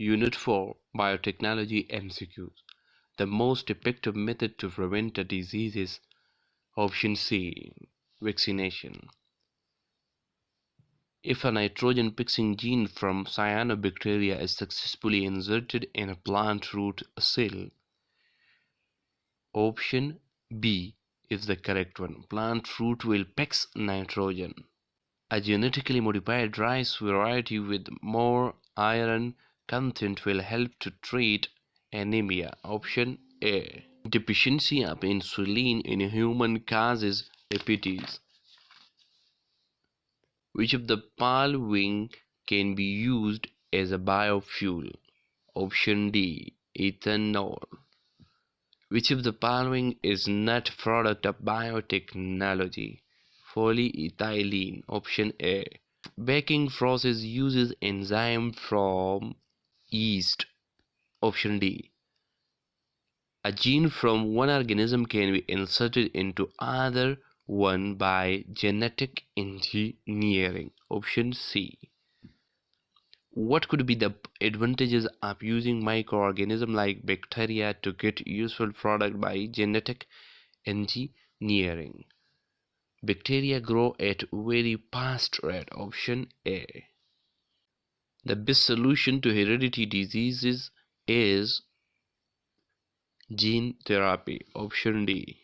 Unit 4 Biotechnology MCQs. The most effective method to prevent a disease is option C, vaccination. If a nitrogen fixing gene from cyanobacteria is successfully inserted in a plant root cell, option B is the correct one. Plant root will fix nitrogen. A genetically modified rice variety with more iron content will help to treat anemia. Option A. Deficiency of insulin in a human causes diabetes. Which of the following can be used as a biofuel? Option D. Ethanol. Which of the following is not a product of biotechnology? Polyethylene. Option A. Baking process uses enzyme from yeast. Option D. A gene from one organism can be inserted into other one by genetic engineering. Option C. What could be the advantages of using microorganisms like bacteria to get useful product by genetic engineering? Bacteria grow at very fast rate. Option A. The best solution to hereditary diseases is gene therapy. Option D.